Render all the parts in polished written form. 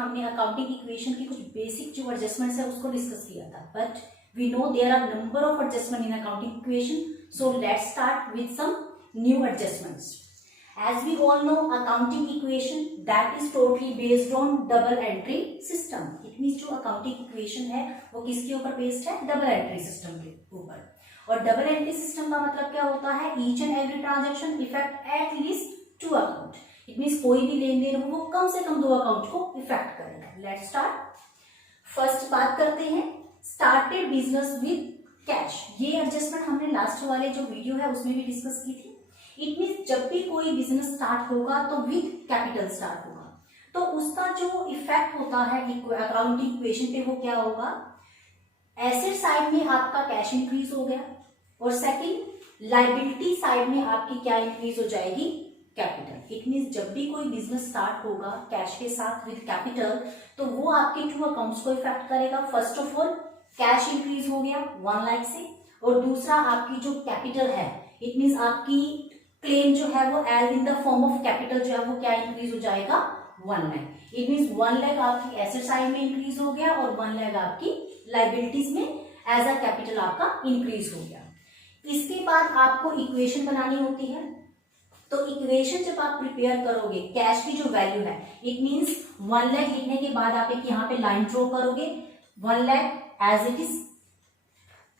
हमने accounting equation की कुछ बेसिक जो एडजस्टमेंट्स है उसको डिस्कस किया था, but we know there are number of adjustment in accounting equation, so let's start with some new adjustments. As we all know, accounting equation that is totally based on double entry system. It means जो accounting equation है वो किसके ऊपर based है? double entry system के ऊपर. और double entry system का मतलब क्या होता है? Each and every transaction affect at least two account. It means कोई भी लेन देन हो वो कम से कम दो अकाउंट को इफेक्ट करेगा. Let's start. फर्स्ट बात करते हैं started business with cash. ये एडजस्टमेंट हमने लास्ट वाले जो वीडियो है उसमें भी डिस्कस की थी. इट मीन्स जब भी कोई बिजनेस स्टार्ट होगा तो विद कैपिटल स्टार्ट होगा, तो उसका जो इफेक्ट होता है अकाउंटिंग इक्वेशन पे वो क्या होगा? एसेट साइड में आपका कैश इंक्रीज हो गया, और सेकंड लायबिलिटी साइड में आपकी क्या इंक्रीज हो जाएगी? कैपिटल. इट मीन्स जब भी कोई बिजनेस स्टार्ट होगा कैश के साथ विद कैपिटल, तो वो आपके टू अकाउंट्स को इफेक्ट करेगा. First of all cash increase हो गया 1 लाख से, और दूसरा आपकी जो कैपिटल है, इट मीन्स आपकी क्लेम जो है वो as in the form of capital जो है वो क्या इंक्रीज हो जाएगा? 1 लाख. इट मीन्स 1 लाख आपकी एसेट साइड में इंक्रीज हो गया और 1 लाख आपकी लायबिलिटीज में एज अ कैपिटल आपका इंक्रीज हो गया. इसके बाद आपको इक्वेशन बनानी होती है, तो इक्वेशन जब आप प्रिपेयर करोगे कैश की जो वैल्यू है, इट मीन्स 1 लाख लिखने के बाद आप एक यहाँ पे लाइन ड्रॉ करोगे, 1 lakh as it is,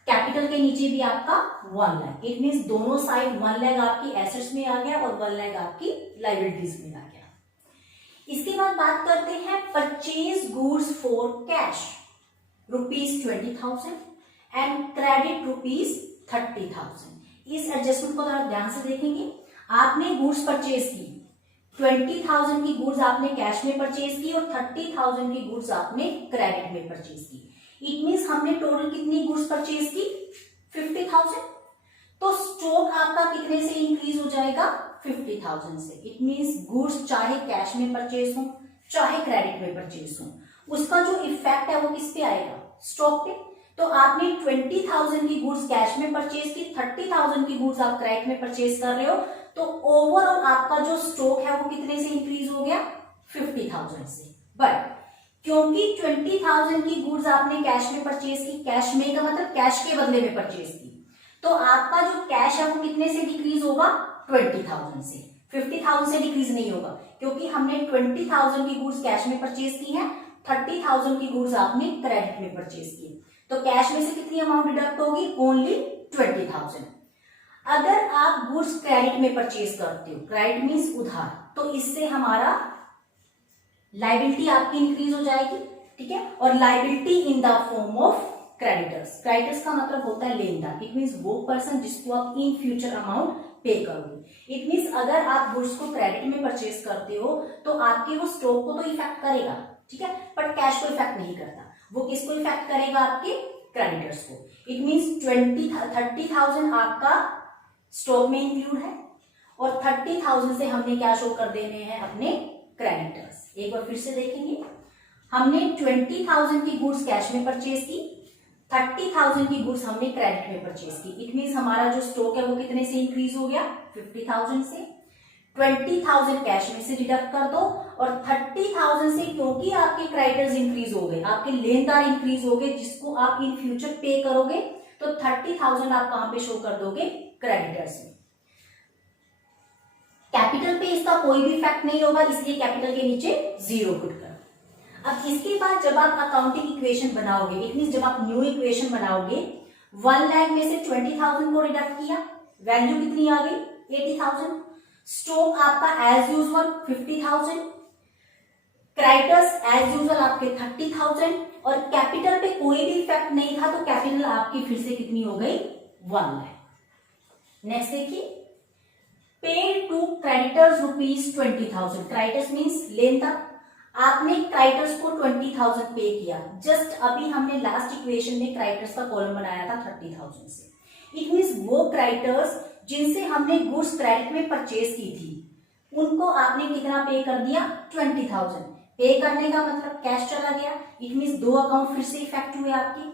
capital के नीचे भी आपका 1 लाख. इट मीन्स दोनों साइड 1 लाख आपकी एसेट्स में आ गया और 1 लाख आपकी लायबिलिटीज में आ गया. इसके बाद बात करते हैं purchase goods for cash ₹20,000 and credit ₹30,000. इस एडजस्टमेंट को थोड़ा ध्यान से देखेंगे. आपने गुड्स परचेज की, 20,000 की गुड्स आपने कैश में परचेज की और 30,000 की गुड्स आपने क्रेडिट में परचेज की. इट मीन्स हमने टोटल कितनी गुड्स परचेज की? 50,000. तो स्टॉक आपका कितने से इंक्रीज हो जाएगा? 50,000 से. इट मीन्स गुड्स चाहे कैश में परचेज हो चाहे क्रेडिट में परचेज हो, उसका जो इफेक्ट है वो किस पे आएगा? स्टॉक पे. तो आपने 20,000 की गुड्स कैश में परचेज की, 30,000 की गुड्स आप क्रेडिट में परचेज कर रहे हो, तो ओवरऑल आपका जो स्टॉक है वो कितने से इंक्रीज हो गया? 50,000 से. बट क्योंकि 20,000 की गुड्स आपने कैश में परचेज की, कैश में का मतलब कैश के बदले में परचेज की, तो आपका जो कैश है वो कितने से डिक्रीज होगा? 20,000 से. 50,000 से डिक्रीज नहीं होगा, क्योंकि हमने 20,000 की गुड्स कैश में परचेज की है, 30,000 की गुड्स आपने क्रेडिट में परचेज की, तो कैश में से कितनी अमाउंट डिडक्ट होगी? ओनली 20,000. अगर आप गुड्स क्रेडिट में परचेज करते हो, क्रेडिट मीन्स उधार, तो इससे हमारा लायबिलिटी आपकी इंक्रीज हो जाएगी. ठीक है. और liability in the form of creditors. Creditors का मतलब होता है लेनदार. इट मीन्स वो पर्सन जिसको आप इन फ्यूचर अमाउंट पे करोगे. इट मीन्स अगर आप गुड्स को क्रेडिट में परचेज करते हो तो आपके वो स्टॉक को तो इफेक्ट करेगा, ठीक है, बट कैश को इफेक्ट नहीं करता. वो किसको इफेक्ट करेगा? आपके क्रेडिटर्स को. इट मीन्स 30,000 आपका स्टॉक में इंक्लूड है और 30,000 से हमने क्या शो कर देने हैं? अपने क्रेडिटर्स. एक बार फिर से देखेंगे. हमने 20,000 की गुड्स कैश में परचेज की, 30,000 की गुड्स हमने क्रेडिट में परचेज की. इट मीन्स हमारा जो स्टॉक है वो कितने से इंक्रीज हो गया? 50,000 से. 20,000 कैश में से डिडक्ट कर दो, और 30,000 से क्योंकि आपके क्रेडिटर्स इंक्रीज हो गए, आपके लेनदार इंक्रीज हो गए जिसको आप इन फ्यूचर पे करोगे, तो 30,000 आप कहां पे शो कर दोगे? क्रेडिटर्स में. कैपिटल पे इसका कोई भी इफेक्ट नहीं होगा, इसलिए कैपिटल के नीचे 0 पुट कर. अब इसके बाद जब आप अकाउंटिंग इक्वेशन बनाओगे, इट मींस जब आप न्यू इक्वेशन बनाओगे, 1 लाख में से 20,000 को डिडक्ट किया, वैल्यू कितनी आ गई? 80,000. स्टॉक आपका as usual 50,000, creditors as usual आपके 30,000, और कैपिटल पे कोई भी इफेक्ट नहीं था, तो कैपिटल आपकी फिर से कितनी हो गई? 1 लाख. नेक्स्ट देखिए, paid to creditors ₹20,000. Creditors means लेनदार. आपने क्रेडिटर्स को 20,000 पे किया. जस्ट अभी हमने लास्ट इक्वेशन में क्रेडिटर्स का कॉलम बनाया था 30,000 से. इट मीन्स वो क्रेडिटर्स जिनसे हमने गुड्स क्रेडिट में परचेज की थी, उनको आपने कितना पे कर दिया? 20,000. पे करने का मतलब कैश चला गया. इट मीन्स दो अकाउंट फिर से इफेक्ट हुए आपके.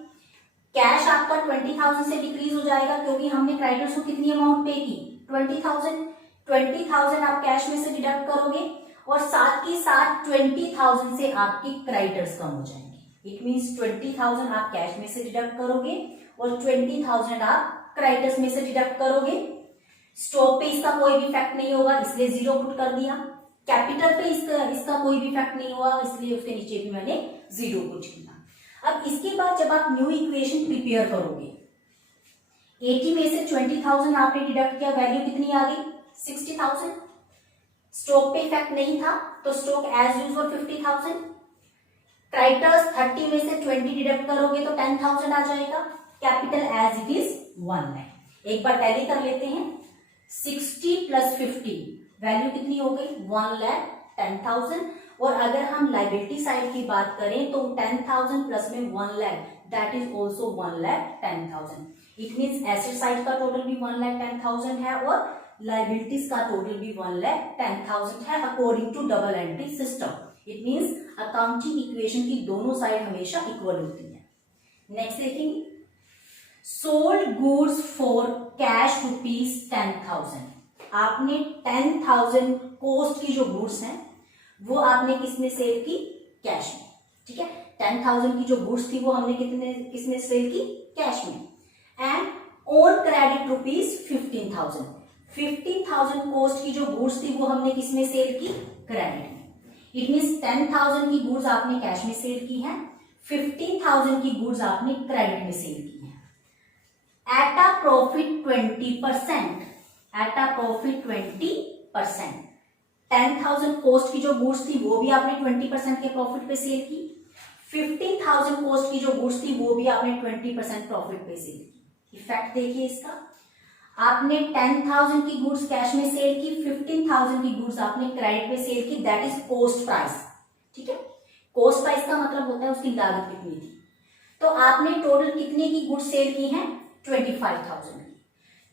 कैश आपका 20,000 से डिक्रीज हो जाएगा, क्योंकि हमने क्रेडिटर्स को कितनी अमाउंट पे की? 20,000. 20,000 आप कैश में से डिडक्ट करोगे, और साथ ही साथ 20,000 से आपके क्रेडिटर्स कम हो जाएंगे। इट मीन्स 20,000 आप कैश में से डिडक्ट करोगे और 20,000 आप क्रेडिटर्स में से डिडक्ट करोगे। स्टॉक पे इसका कोई भी इफेक्ट नहीं होगा, इसलिए 0 पुट कर दिया। कैपिटल पे इसका कोई भी इफेक्ट नहीं हुआ, इसलिए उसके नीचे भी मैंने 0 पुट किया। अब इसके बाद जब आप न्यू इक्वेशन प्रिपेयर करोगे, 80 में से 20,000 आपने डिडक्ट किया, वैल्यू कितनी आ गई 60,000। स्टॉक पे इफेक्ट नहीं था तो स्टॉक एज यूजुअल 50,000। क्रेडिटर्स 30 में से 20 डिडक्ट करोगे तो 10,000 आ जाएगा। Capital as it is 1 lakh. एक बार टैली कर लेते हैं, 60 प्लस 50 वैल्यू कितनी हो गई 1,10,000। और अगर हम लाइबिलिटी साइड की बात करें तो 10,000 प्लस में 1 lakh, that is also 1,10,000। It means asset side का टोटल भी 1,10,000 है और लाइबिलिटीज का टोटल भी 1,10,000 है according to double entry system. It means accounting equation की दोनों साइड हमेशा इक्वल होती है। नेक्स्ट देखेंगे, सोल्ड गुड्स फॉर कैश ₹10,000। आपने 10,000 कॉस्ट की जो गुड्स हैं वो आपने किसने सेल की, कैश में। ठीक है, 10,000 की जो गुड्स थी वो हमने किसने सेल की, कैश में। And on credit ₹15,000। 15,000 कॉस्ट की जो गुड्स थी वो हमने किसमें सेल की, क्रेडिट में। इट मीन्स 10,000 की गुड्स आपने कैश में सेल की है, 15,000 की गुड्स आपने क्रेडिट में सेल की है। At a profit 20%, at a profit 20%। 10,000 cost की जो गुड्स थी वो भी आपने 20% के प्रॉफिट पे सेल की। 15,000 कॉस्ट की जो गुड्स थी वो भी आपने 20% प्रॉफिट पे सेल की। इफेक्ट देखिए इसका, आपने 10,000 की गुड्स कैश में सेल की, 15,000 की गुड्स आपने क्रेडिट पे सेल की, दैट इज कॉस्ट प्राइस। ठीक है, कॉस्ट प्राइस का मतलब होता है उसकी लागत कितनी थी। तो आपने टोटल कितने की गुड्स सेल की हैं, 25,000 की।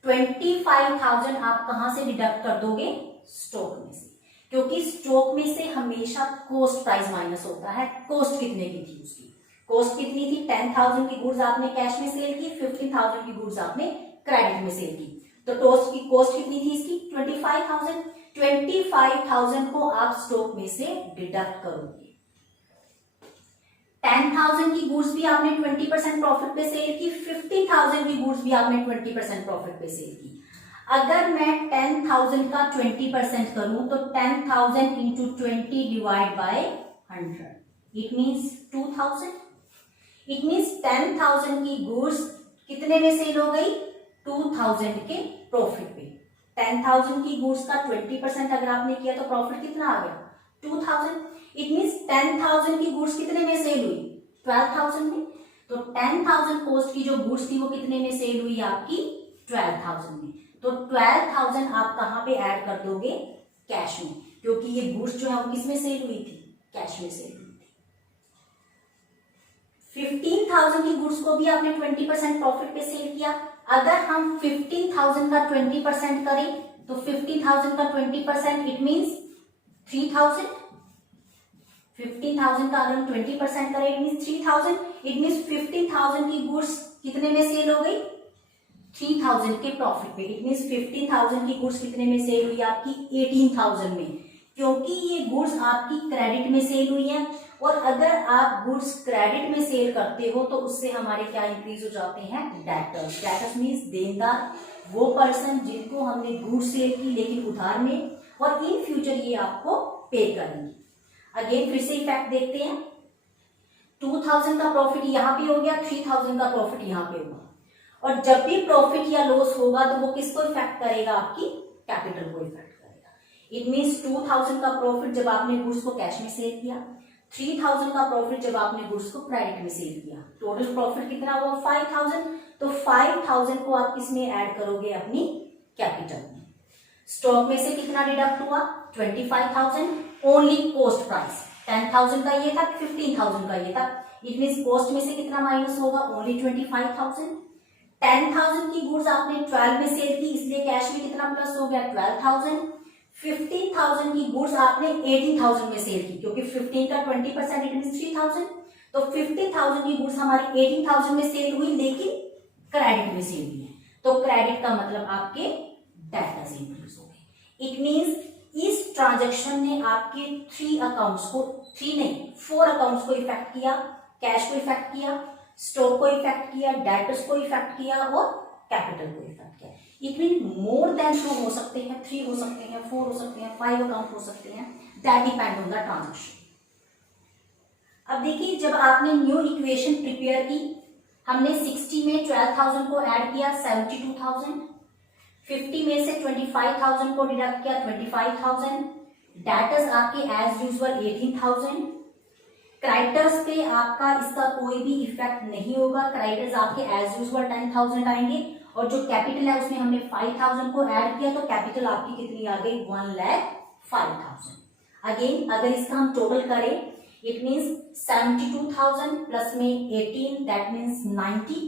25,000 आप कहां से डिडक्ट कर दोगे, स्टॉक में से, क्योंकि स्टॉक में से हमेशा कॉस्ट प्राइस माइनस होता है। कॉस्ट कितने की थी उसकी, कॉस्ट कितनी थी, 10,000 की गुड्स आपने कैश में सेल की, 15,000 की गुड्स आपने क्रेडिट में सेल की, तो कॉस्ट कितनी थी इसकी 25,000। 25,000 को आप स्टॉक में से डिडक्ट करोगे। 10,000 की गुड्स भी आपने 20% प्रॉफिट पे सेल की, 15,000 की गुड्स भी आपने 20% प्रॉफिट पे सेल की। अगर मैं 10,000 का 20% करूं तो 10,000 into 20 divide by 100, it means 2,000। It means 10,000 की गुड्स कितने में सेल हो गई, 2,000 के प्रॉफिट पे। 10,000 की गुड्स का 20% अगर आपने किया तो प्रॉफिट कितना आ गया, 2,000। इट मीन्स 10,000 की गुड्स कितने में सेल हुई, 12,000 में। तो 10,000 कॉस्ट की जो गुड्स थी वो कितने में सेल हुई आपकी, 12,000 में। तो 12,000 आप कहां पे ऐड कर दोगे, कैश में, क्योंकि ये गुड्स जो है वो किसमें सेल हुई थी, कैश में सेल हुई थी। 15,000 की गुड्स को भी आपने 20% प्रॉफिट पे सेल किया। अगर हम 15,000 का 20% करें तो 15,000 का 20% इट मीन्स 3,000। 15,000 का अगर हम 20% करें इट मीन्स 3,000। इट मीन्स 15,000 की गुड्स कितने में सेल हो गई, 3,000 के प्रॉफिट पे। इट मीन्स 15,000 की गुड्स कितने में सेल हुई आपकी, 18,000 में, क्योंकि ये गुड्स आपकी क्रेडिट में सेल हुई है। और अगर आप गुड्स क्रेडिट में सेल करते हो तो उससे हमारे क्या इंक्रीज हो जाते हैं, डेटर्स। डेटर्स मीन्स देनदार, वो पर्सन जिनको हमने गुड्स सेल की लेकिन उधार में, और इन फ्यूचर ये आपको पे करेंगे। अगेन फिर से इफेक्ट देखते हैं, 2,000 का प्रॉफिट यहाँ पे हो गया, 3,000 का प्रॉफिट यहाँ पे हुआ। और जब भी प्रॉफिट या लॉस होगा तो वो किसको इफेक्ट करेगा, आपकी कैपिटल को इफेक्ट करेगा। इट मीन्स 2,000 का प्रॉफिट जब आपने गुड्स को कैश में सेल किया, 3,000 का प्रॉफिट जब आपने गुड्स को क्रेडिट में सेल किया, टोटल प्रॉफिट कितना हुआ 5,000। तो 5,000 को आप किसमें ऐड करोगे, अपनी कैपिटल में। स्टॉक में से कितना डिडक्ट हुआ, 25,000। ओनली कॉस्ट प्राइस 10,000 का ये था, 15,000 का ये था। इट मीन्स कॉस्ट में से कितना माइनस होगा, ओनली 25,000। 10,000 की गुड्स आपने 12 में सेल की, इसलिए कैश में कितना प्लस हो गया, 12,000। 15,000 की गुड्स आपने 18,000 में सेल की, क्योंकि 15 का 20% इट मीन्स 3,000। तो 15,000 की गुड्स हमारी 18,000 में सेल हुई लेकिन क्रेडिट में सेल हुई है। तो क्रेडिट का मतलब आपके डेटर्स इंक्रीज हो गए। इट मीन्स इस ट्रांजैक्शन ने आपके 3 अकाउंट्स को, 3 नहीं 4 अकाउंट्स को इफेक्ट किया, कैश को इफेक्ट किया, स्टॉक को इफेक्ट किया, डेटर्स को इफेक्ट किया और कैपिटल को इफेक्ट किया। इट मीन मोर देन 2 हो सकते हैं, 3 हो सकते हैं, 4 हो सकते हैं, 5 अकाउंट हो सकते हैं, that depend on the transaction. अब देखिए, जब आपने न्यू इक्वेशन प्रिपेयर की, हमने 60 में 12,000 को ऐड किया 72,000, 50 में से 25,000 को डिडक्ट किया 25,000, डेटर्स आपके एज यूजुअल 18,000, क्रेडिटर्स पे आपका इसका कोई भी इफेक्ट नहीं होगा, क्रेडिटर्स आपके एज यूजुअल 10,000 आएंगे, और जो कैपिटल है उसमें हमने 5,000 को ऐड किया, तो कैपिटल आपकी कितनी आ गई 1,05,000। अगेन अगर इसका हम टोटल करें, इट मीन्स 72,000 प्लस में 18 दैट मीन्स 90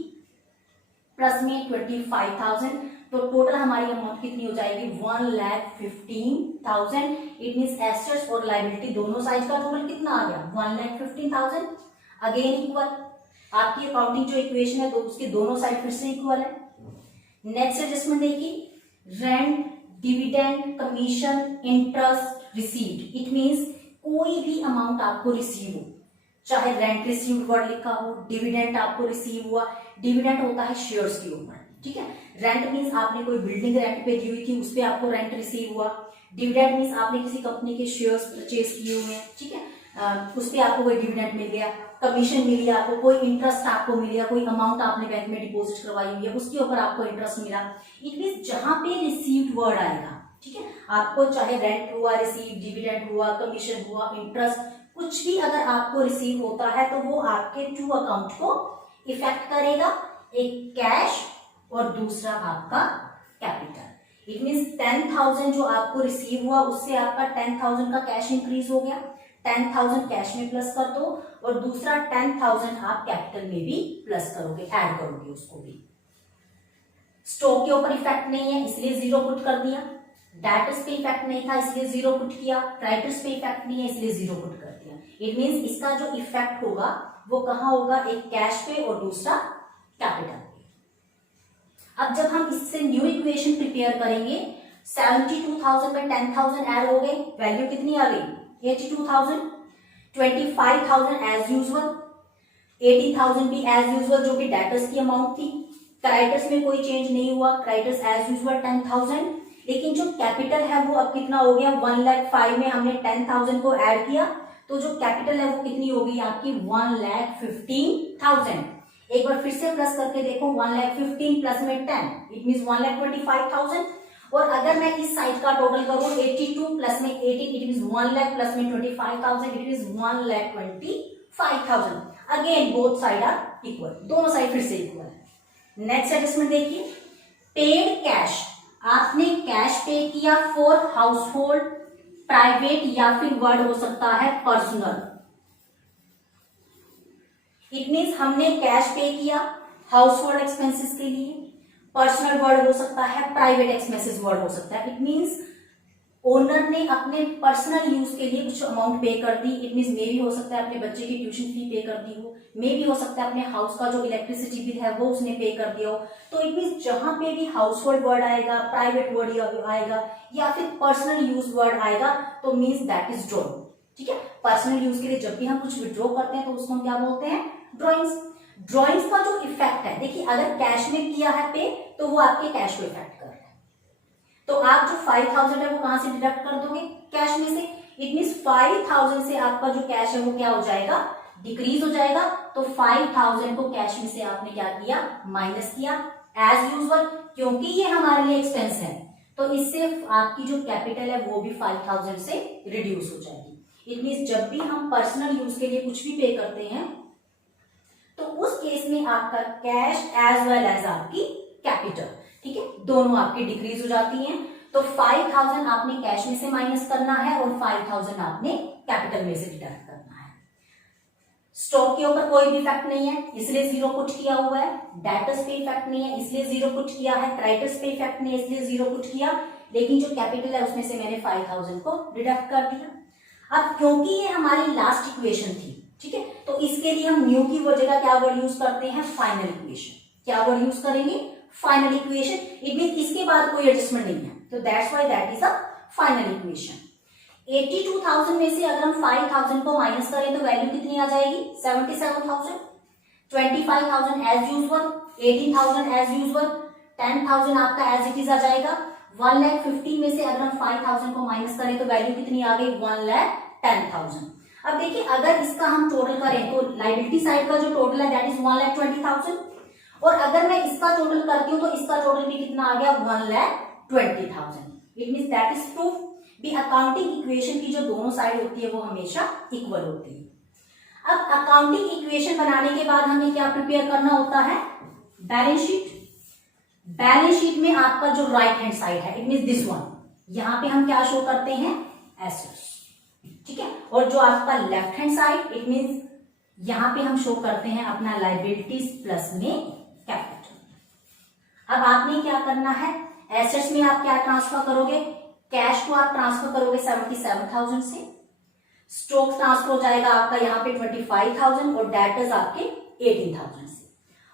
प्लस में 25,000, तो टोटल हमारी अमाउंट कितनी हो जाएगी 1,15,000। इट मीन्स एसेट्स और लायबिलिटी दोनों साइड का टोटल कितना आ गया 1,15,000। अगेन इक्वल, आपकी अकाउंटिंग जो इक्वेशन है तो उसकी दोनों साइड फिर से इक्वल है। नेक्स्ट एडजस्टमेंट देखिए, rent, dividend, commission, interest received. It means कोई भी अमाउंट आपको रिसीव हो, चाहे रेंट रिसीव्ड वर्ड लिखा हो, डिविडेंड आपको रिसीव हुआ, डिविडेंड होता है शेयर्स के ऊपर, ठीक है। रेंट मीन्स आपने कोई बिल्डिंग रेंट पे दी हुई थी, उस पे आपको रेंट रिसीव हुआ। डिविडेंड मीन्स आपने किसी कंपनी के शेयर्स परचेज किए हुए हैं, ठीक है, उस पे आपको कोई डिविडेंड मिल गया। कमीशन मिली आपको, कोई इंटरेस्ट आपको मिल गया, कोई अमाउंट आपने बैंक में डिपॉजिट करवाई हुई है उसके ऊपर आपको इंटरेस्ट मिला। इट मीन्स जहां पे रिसीव्ड वर्ड आएगा, ठीक है, आपको चाहे रेंट हुआ रिसीव, डिविडेंड हुआ, कमीशन हुआ, इंटरेस्ट, कुछ भी अगर आपको रिसीव होता है तो वो आपके 2 अकाउंट को इफेक्ट करेगा, एक कैश और दूसरा आपका कैपिटल। इट मीन्स 10,000 जो आपको रिसीव हुआ उससे आपका 10,000 का कैश इंक्रीज हो गया, 10,000 कैश में प्लस कर दो, और दूसरा 10,000 आप कैपिटल में भी प्लस करोगे, ऐड करोगे उसको भी। स्टॉक के ऊपर इफेक्ट नहीं है इसलिए 0 पुट कर दिया, डेटर्स पे इफेक्ट नहीं था इसलिए 0 पुट किया, क्रेडिटर्स पे इफेक्ट नहीं है इसलिए 0 पुट कर दिया। इट मीन्स इसका जो इफेक्ट होगा वो कहां होगा, एक कैश पे और दूसरा कैपिटल पे। अब जब हम इससे न्यू इक्वेशन प्रिपेयर करेंगे, 72,000 में 10,000 ऐड हो गए, वैल्यू कितनी आ गई 82,000, 25,000 एज यूजुअल, 80,000 भी एज यूजुअल जो कि डेटर्स की अमाउंट थी। क्रेडिटर्स में कोई चेंज नहीं हुआ, क्रेडिटर्स एज यूजुअल 10,000, लेकिन जो कैपिटल है वो अब कितना हो गया 1,05,000 में हमने 10,000 को ऐड किया, तो जो कैपिटल है वो कितनी हो गई आपकी 1,15,000। एक बार फिर से प्लस करके देखो, 1,15,000 प्लस में 10 इट मीन्स 1,25,000, और अगर मैं इस साइड का टोटल करूं 82 प्लस में 18 इट मीन्स 1,00,000 प्लस में 25,000 it means 1,25,000। Again both side are equal, दोनों साइड फिर से इक्वल है। नेक्स्ट एडजस्टमेंट देखिए, पेड कैश, आपने कैश पे किया फॉर हाउस होल्ड, प्राइवेट या फिर वर्ड हो सकता है पर्सनल। इट मीन्स हमने कैश पे किया हाउस होल्ड एक्सपेंसेस के लिए, पर्सनल वर्ड हो सकता है, प्राइवेट एक्सपेंसेस वर्ड हो सकता है। इट मीन्स ओनर ने अपने पर्सनल यूज के लिए कुछ अमाउंट पे कर दी। इट मीन्स मे भी हो सकता है अपने बच्चे की ट्यूशन फी पे कर दी हो, मे भी हो सकता है अपने हाउस का जो इलेक्ट्रिसिटी बिल है वो उसने पे कर दिया हो। तो इट मीन्स जहां पे भी हाउस होल्ड वर्ड आएगा, प्राइवेट वर्ड आएगा या फिर पर्सनल यूज वर्ड आएगा तो मीन्स दैट इज ड्रॉइंग, ठीक है। पर्सनल यूज के लिए जब भी हम कुछ विड्रॉ करते हैं तो उसको हम क्या बोलते हैं, ड्रॉइंग्स। ड्रॉइंग्स का जो इफेक्ट है, देखिए अगर कैश में किया है पे तो वो आपके कैश को इफेक्ट कर रहा है, तो आप जो 5,000 है वो कहां से डिडक्ट कर दोगे, कैश में से। इट मीन्स 5,000 से आपका जो कैश है वो क्या हो जाएगा, डिक्रीज हो जाएगा। तो 5,000 को कैश में से आपने क्या किया, माइनस किया एज यूजुअल, क्योंकि ये हमारे लिए एक्सपेंस है तो इससे आपकी जो कैपिटल है वो भी 5,000 से रिड्यूस हो जाएगी। इट मीन्स जब भी हम पर्सनल यूज के लिए कुछ भी पे करते हैं तो उस केस में आपका कैश एज वेल एज आपकी कैपिटल, ठीक है, दोनों आपकी डिक्रीज हो जाती हैं। तो 5,000 आपने कैश में से माइनस करना है और 5,000 आपने कैपिटल में से डिडक्ट करना है। स्टॉक के ऊपर कोई भी इफेक्ट नहीं है इसलिए 0 पुट किया हुआ है, डेटर्स पे इफेक्ट नहीं है इसलिए 0 पुट किया है, क्रेडिटर्स पे इफेक्ट नहीं है इसलिए 0 पुट किया, लेकिन जो कैपिटल है उसमें से मैंने 5,000 को डिडक्ट कर दिया। अब क्योंकि ये हमारी लास्ट इक्वेशन थी, ठीक है, तो इसके लिए हम न्यू की जगह क्या वर्ड यूज करते हैं, फाइनल इक्वेशन। क्या वर्ड यूज करेंगे, फाइनल इक्वेशन। इट मीन इसके बाद कोई एडजस्टमेंट नहीं है, तो that's why that is a final equation. 82,000 में से अगर हम 5,000 को माइनस करें तो वैल्यू कितनी आ जाएगी? 77,000। 25,000 एज यूजुअल, 18,000 एज यूजुअल, 10,000 आपका एज इट इज आ जाएगा। 1,50,000 में से अगर हम 5,000 को माइनस करें तो वैल्यू कितनी आ गई? 1,10,000। अब देखिए अगर इसका हम टोटल करें तो लाइबिलिटी साइड का जो टोटल है दैट इज 1,20,000 और अगर मैं इसका टोटल करती हूँ तो इसका टोटल भी कितना आ गया? 1,20,000। It means that is proof भी अकाउंटिंग इक्वेशन की जो दोनों साइड होती है वो हमेशा इक्वल होती है। अब अकाउंटिंग इक्वेशन बनाने के बाद हमें क्या प्रिपेयर करना होता है? Balance sheet. बैलेंस शीट में आपका जो राइट हैंड साइड है इट मीन्स दिस वन, यहां पे हम क्या शो करते हैं? एसेट्स, ठीक है। और जो आपका left hand side it means यहां पे हम शो करते हैं अपना लाइबिलिटीज प्लस में कैपिटल। अब आपने क्या करना है? एसेट्स में आप क्या ट्रांसफर करोगे? कैश को आप ट्रांसफर करोगे 77,000 से, स्टॉक ट्रांसफर हो जाएगा आपका यहाँ पे 25,000 और डेटर्स आपके 18,000 से।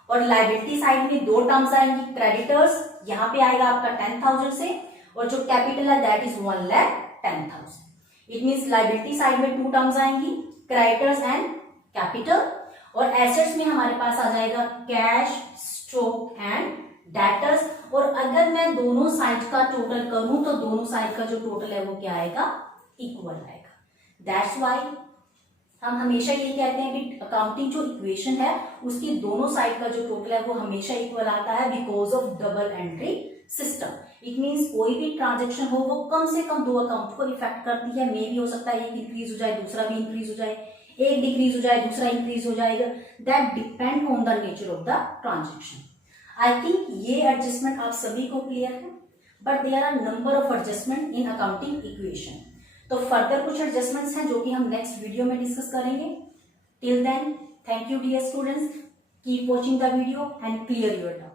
और लाइबिलिटी साइड में दो टर्म्स आएंगी, क्रेडिटर्स यहाँ पे आएगा आपका 10,000 से और जो कैपिटल है that is 1,10,000। It means liability side में टू टर्म्स आएंगी, क्रेडिटर्स एंड कैपिटल। और एसेट्स में हमारे पास आ जाएगा कैश, स्टॉक एंड डेटर्स। और अगर मैं दोनों साइड का टोटल करूं तो दोनों साइड का जो टोटल है वो क्या आएगा? इक्वल आएगा। दैट्स वाई हम हमेशा ये कहते हैं कि अकाउंटिंग जो इक्वेशन है उसकी दोनों साइड का जो टोटल है वो हमेशा इक्वल आता है because of double entry system. It means कोई भी ट्रांजेक्शन हो वो कम से कम दो अकाउंट को इफेक्ट करती है। मे भी हो सकता है एक इंक्रीज हो जाए दूसरा भी इंक्रीज हो जाए, एक डिक्रीज हो जाए दूसरा इंक्रीज हो जाएगा। That depend on the nature of the transaction. I think ये एडजस्टमेंट आप सभी को क्लियर है, but there are number of adjustment in accounting equation. तो फर्दर कुछ एडजस्टमेंट्स हैं जो कि हम नेक्स्ट वीडियो में डिस्कस करेंगे। Till then, thank you dear students, keep watching the video and clear your doubt.